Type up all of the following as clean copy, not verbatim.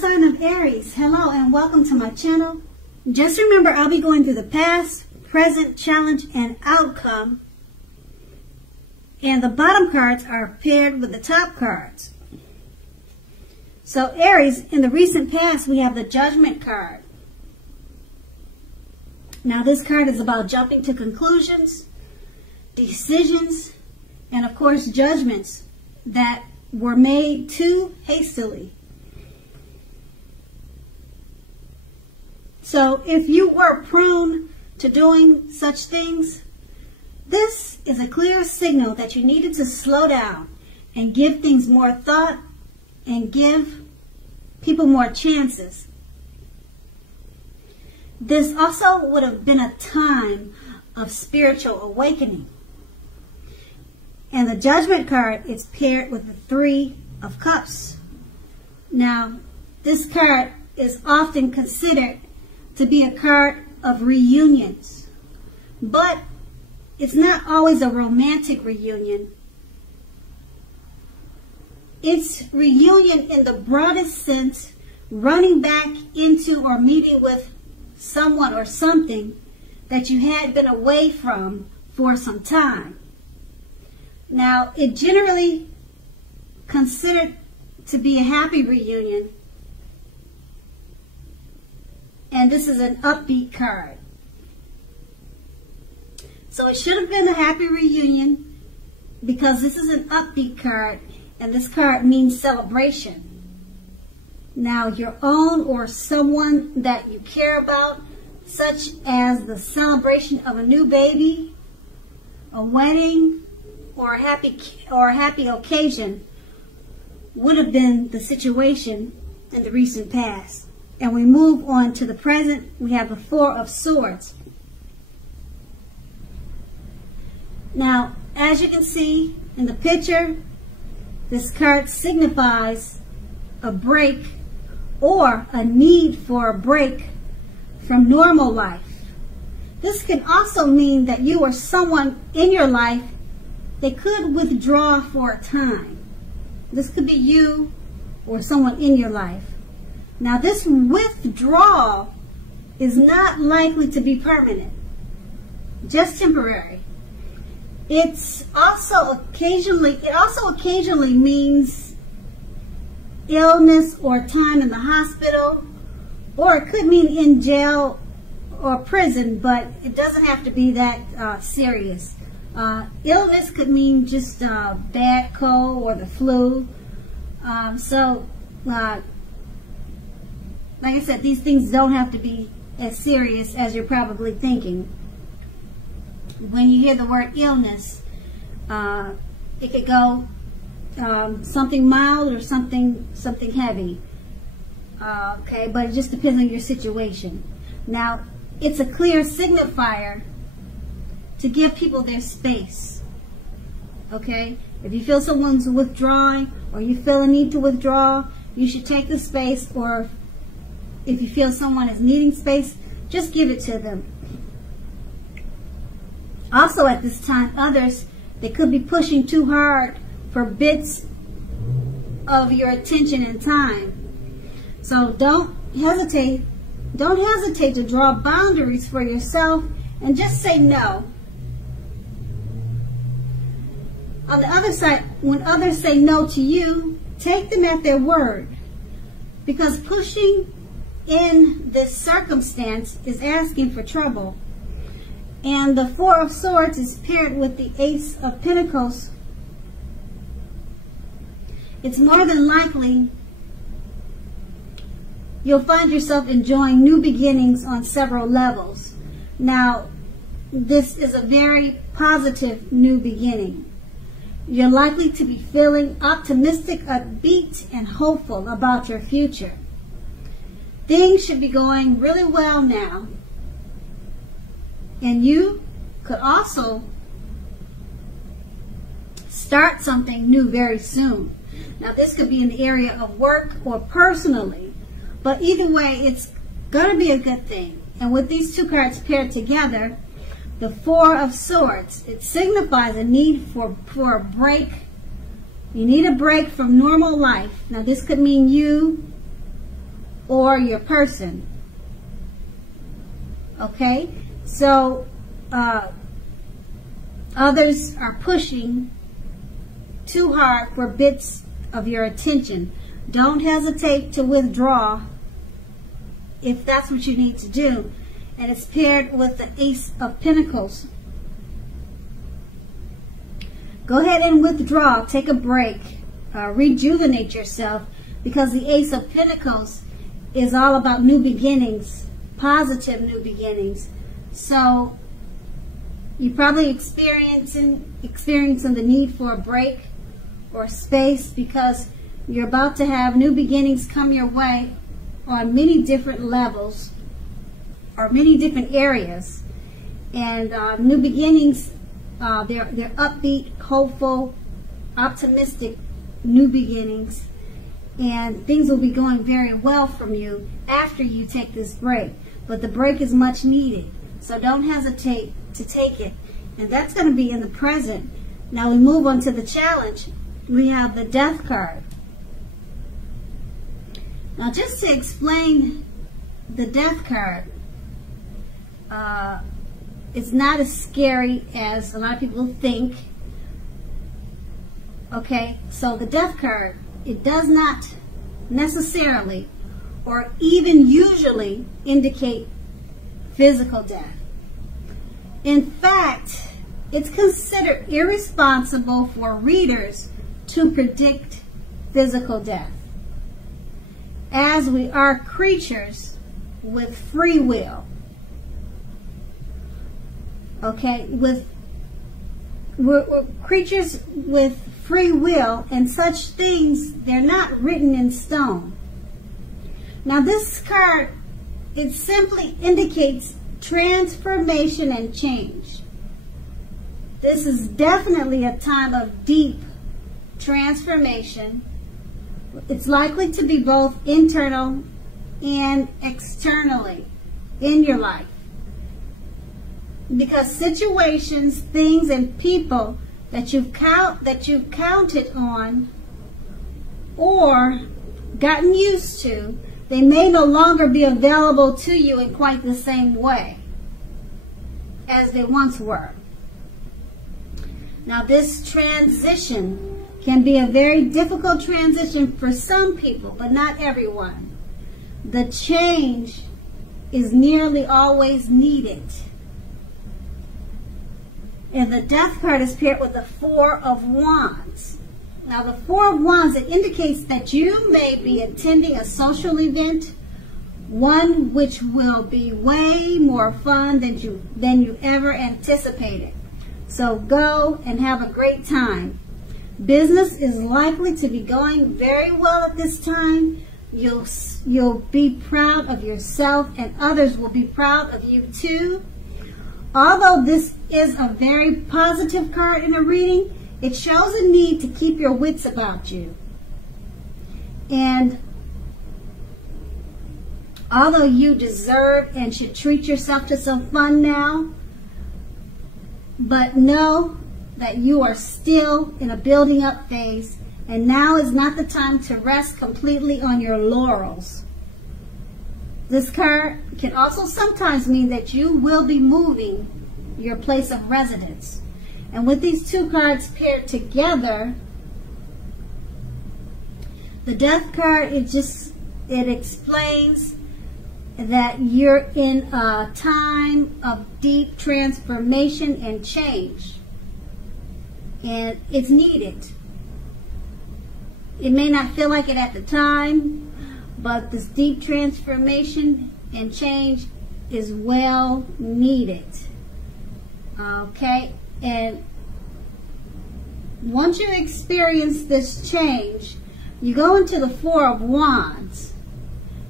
sign of Aries. Hello and welcome to my channel. Just remember, I'll be going through the past, present, challenge, and outcome. And the bottom cards are paired with the top cards. So Aries, in the recent past, we have the Judgment card. Now this card is about jumping to conclusions, decisions, and of course judgments that were made too hastily. So if you were prone to doing such things, this is a clear signal that you needed to slow down and give things more thought and give people more chances. This also would have been a time of spiritual awakening. And the Judgment card is paired with the Three of Cups. Now, this card is often considered to be a card of reunions. But it's not always a romantic reunion. It's reunion in the broadest sense, running back into or meeting with someone or something that you had been away from for some time. Now, it generally considered to be a happy reunion, and this is an upbeat card. So it should have been a happy reunion because this is an upbeat card, and this card means celebration. Now, your own or someone that you care about, such as the celebration of a new baby, a wedding, or a happy occasion, would have been the situation in the recent past. And we move on to the present. We have the Four of Swords. Now, as you can see in the picture, this card signifies a break or a need for a break from normal life. This can also mean that you or someone in your life, they could withdraw for a time. This could be you or someone in your life. Now, this withdrawal is not likely to be permanent, just temporary. It also occasionally means illness or time in the hospital, or it could mean in jail or prison, but it doesn't have to be that serious. Illness could mean just bad cold or the flu. Like I said, these things don't have to be as serious as you're probably thinking. When you hear the word illness, it could go something mild or something heavy. Okay, but it just depends on your situation. Now, it's a clear signifier to give people their space. Okay, if you feel someone's withdrawing or you feel a need to withdraw, you should take the space, or if you feel someone is needing space, just give it to them. Also at this time, others, they could be pushing too hard for bits of your attention and time. So don't hesitate to draw boundaries for yourself and just say no. On the other side, when others say no to you, take them at their word, because pushing in this circumstance is asking for trouble. And the Four of Swords is paired with the Ace of Pentacles. It's more than likely you'll find yourself enjoying new beginnings on several levels. Now, this is a very positive new beginning. You're likely to be feeling optimistic, upbeat, and hopeful about your future. Things should be going really well now. And you could also start something new very soon. Now, this could be in the area of work or personally. But either way, it's going to be a good thing. And with these two cards paired together, the Four of Swords, it signifies a need for a break. You need a break from normal life. Now, this could mean you or your person. Okay? So, others are pushing too hard for bits of your attention. Don't hesitate to withdraw if that's what you need to do. And it's paired with the Ace of Pentacles. Go ahead and withdraw. Take a break. Rejuvenate yourself, because the Ace of Pentacles is all about new beginnings, positive new beginnings. So you're probably experiencing the need for a break or space, because you're about to have new beginnings come your way on many different levels or many different areas. And new beginnings, they're upbeat, hopeful, optimistic new beginnings, and things will be going very well from you after you take this break. But the break is much needed, so don't hesitate to take it. And that's going to be in the present. Now we move on to the challenge. We have the Death card. Now, just to explain the Death card, it's not as scary as a lot of people think. Okay, so the Death card, it does not necessarily or even usually indicate physical death. In fact, it's considered irresponsible for readers to predict physical death, as we are creatures with free will. Okay, we're creatures with free will, and such things, they're not written in stone. Now this card, it simply indicates transformation and change. This is definitely a time of deep transformation. It's likely to be both internal and externally in your life, because situations, things, and people that you've counted on or gotten used to, they may no longer be available to you in quite the same way as they once were. Now this transition can be a very difficult transition for some people, but not everyone. The change is nearly always needed. And the Death card is paired with the Four of Wands. Now the Four of Wands, it indicates that you may be attending a social event, one which will be way more fun than you ever anticipated. So go and have a great time. Business is likely to be going very well at this time. You'll be proud of yourself, and others will be proud of you too. Although this is a very positive card in a reading, it shows a need to keep your wits about you. And although you deserve and should treat yourself to some fun now, but know that you are still in a building up phase, and now is not the time to rest completely on your laurels. This card can also sometimes mean that you will be moving your place of residence. And with these two cards paired together, the Death card, it explains that you're in a time of deep transformation and change. And it's needed. It may not feel like it at the time, but this deep transformation and change is well needed. Okay? And once you experience this change, you go into the Four of Wands.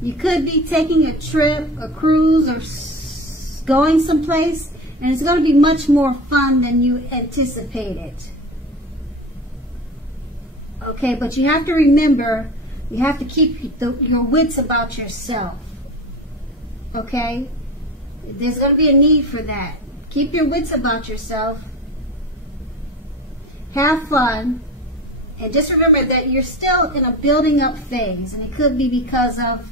You could be taking a trip, a cruise, or going someplace, and it's going to be much more fun than you anticipated. Okay, but you have to remember, you have to keep your wits about yourself. Okay? There's going to be a need for that. Keep your wits about yourself. Have fun. And just remember that you're still in a building up phase. And it could be because of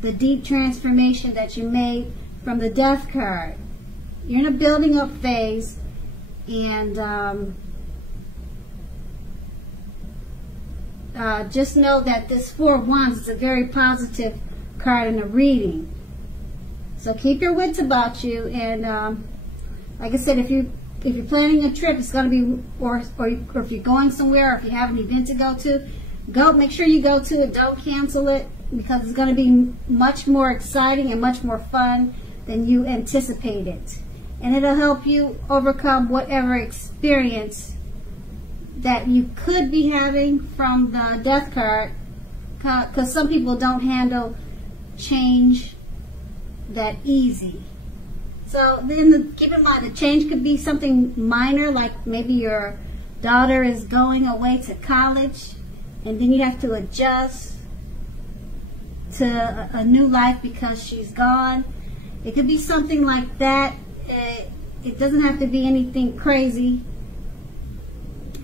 the deep transformation that you made from the Death card. You're in a building up phase, and just know that this Four of Wands is a very positive card in a reading. So keep your wits about you, and like I said, if you're planning a trip, it's going to be, or if you're going somewhere, or if you have an event to go to, make sure you go to it. Don't cancel it, because it's going to be much more exciting and much more fun than you anticipated. And it'll help you overcome whatever experience that you could be having from the Death card, because some people don't handle change that easy. So then keep in mind, the change could be something minor, like maybe your daughter is going away to college, and then you have to adjust to a new life because she's gone. It could be something like that. It doesn't have to be anything crazy.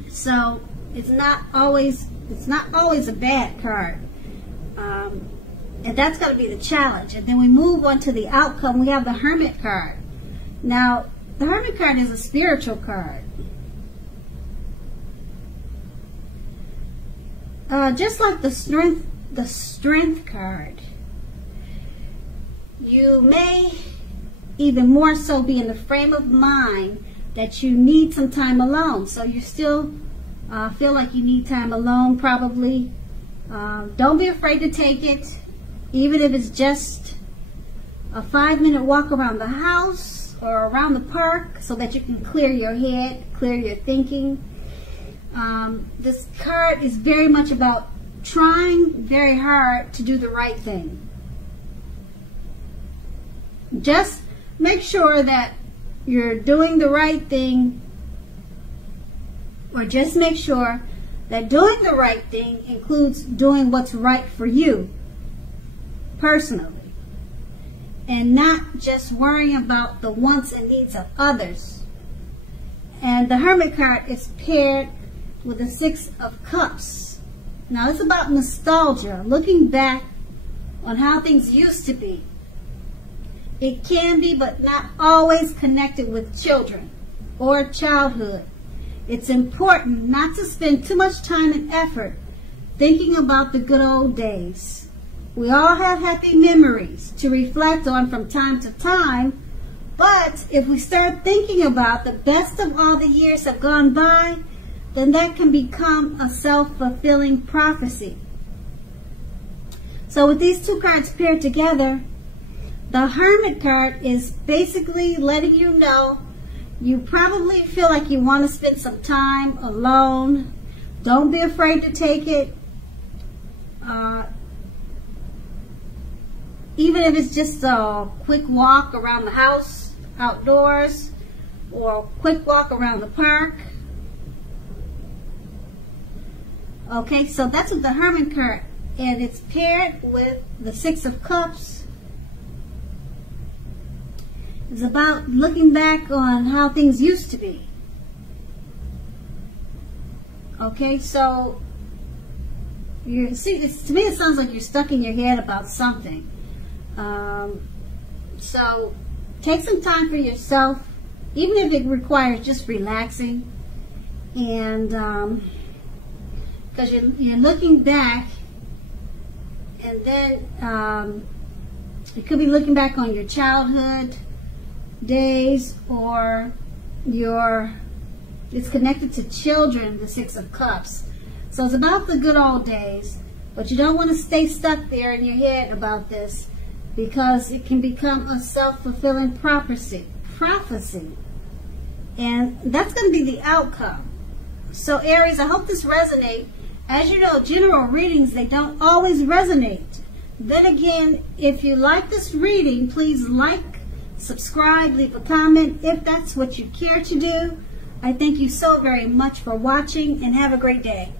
So it's not always a bad card. And that's going to be the challenge. And then we move on to the outcome. We have the Hermit card. Now, the Hermit card is a spiritual card. Just like the Strength card, you may even more so be in the frame of mind that you need some time alone. So you still feel like you need time alone, probably. Don't be afraid to take it, even if it's just a 5-minute walk around the house or around the park, so that you can clear your head, clear your thinking. This card is very much about trying very hard to do the right thing. Just make sure that you're doing the right thing, or just make sure that doing the right thing includes doing what's right for you personally, and not just worrying about the wants and needs of others. And the Hermit card is paired with the Six of Cups. Now, it's about nostalgia, looking back on how things used to be. It can be, but not always, connected with children or childhood. It's important not to spend too much time and effort thinking about the good old days. We all have happy memories to reflect on from time to time, but if we start thinking about the best of all the years have gone by, then that can become a self-fulfilling prophecy. So with these two cards paired together, the Hermit card is basically letting you know you probably feel like you want to spend some time alone. Don't be afraid to take it. Even if it's just a quick walk around the house, outdoors, or a quick walk around the park. Okay, so that's with the Hermit card, and it's paired with the Six of Cups. It's about looking back on how things used to be. Okay, so to me it sounds like you're stuck in your head about something. So take some time for yourself, even if it requires just relaxing, and because you're looking back, and then you could be looking back on your childhood days, or it's connected to children, the Six of Cups. So it's about the good old days, but you don't want to stay stuck there in your head about this, because it can become a self-fulfilling prophecy. And that's going to be the outcome. So Aries, I hope this resonates. As you know, general readings, they don't always resonate. Then again, if you like this reading, please like, subscribe, leave a comment if that's what you care to do. I thank you so very much for watching, and have a great day.